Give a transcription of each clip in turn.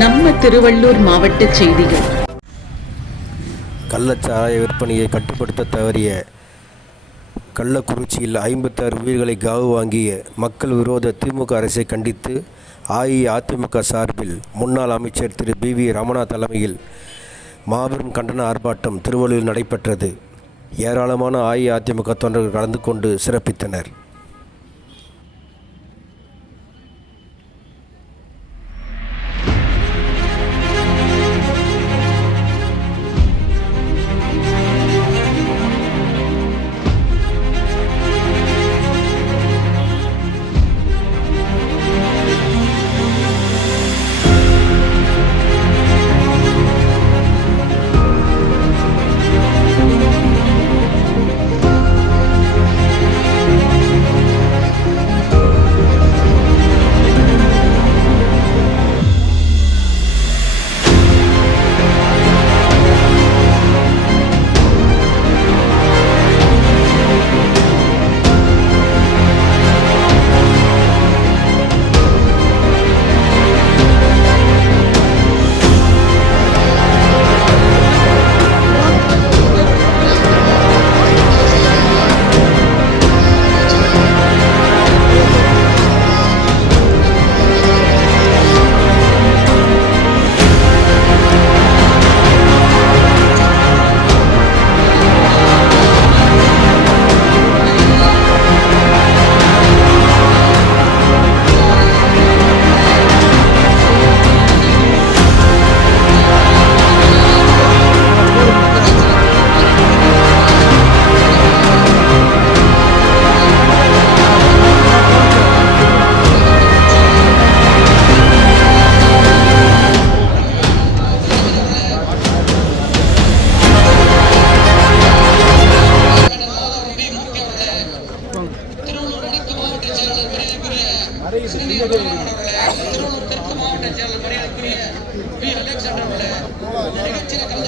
நம்ம திருவள்ளூர் மாவட்ட செய்திகள். கள்ளச்சாராய விற்பனையை கட்டுப்படுத்த தவறிய கள்ளக்குறிச்சியில் ஐம்பத்தாறு உயிர்களை காவு வாங்கிய மக்கள் விரோத திமுக அரசை கண்டித்து அஇஅதிமுக சார்பில் முன்னாள் அமைச்சர் திரு பி வி ரமணா தலைமையில் மாபெரும் கண்டன ஆர்ப்பாட்டம் திருவள்ளூரில் நடைபெற்றது. ஏராளமான அஇஅதிமுக தொண்டர்கள் கலந்து கொண்டு சிறப்பித்தனர்.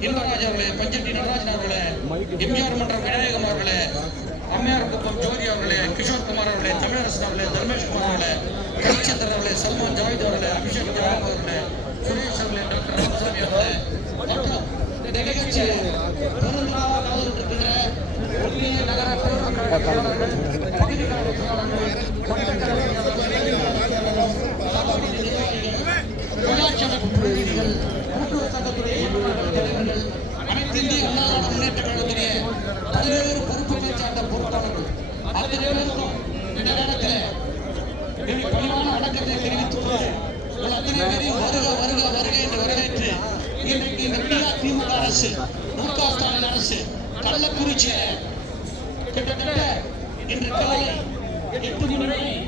இன்பராஜ் அவர்களே பஞ்சட்டி நடராஜன் அவர்களே எம்ஜிஆர் மன்றம் விநாயகம் அவர்களே அம்மையார் குப்பம் ஜோதி அவர்களே கிஷோர் குமார் அவர்களே தமிழரசன் அவர்களே தர்மேஷ் குமார் அவர்களே கலிச்சந்திரன் அவர்களே சல்மான் ஜாவித் அவர்களே அபிஷேக் ஜவாப் அவர்களே சுரேஷ் அவர்களே டாக்டர் ராமசாமி அவர்களே மற்றும் இந்த நிகழ்ச்சியை பெருந்தலாக கலந்துருக்கின்ற ஒன்றிய நகர பெருமக்கள் பகுதி உள்ளாட்சி அமைப்பு பிரதிநிதிகள் அரசு மு ஸ்டாலின் அரசு கள்ளக்குறிச்சியில் கிட்டத்தட்ட இன்று காலை எட்டு மணி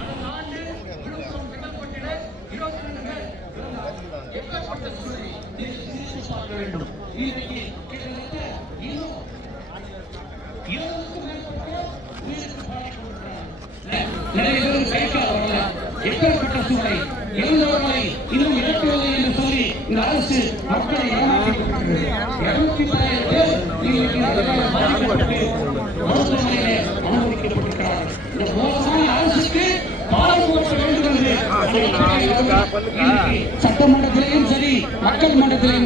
சூழலை எல்லோரை இன்னும் இறக்குவது என்று சொல்லி இந்த அரசு மக்களை. இருநூத்தி பதினேழு பேர் பாதிக்கப்பட்டு மருத்துவமனையிலே அனுமதிக்கப்பட்டிருக்கிறார்கள். இந்த மோசமான அரசுக்கு சட்டமன்றத்திலேயும் சரி மக்கள் மன்றத்திலேயும்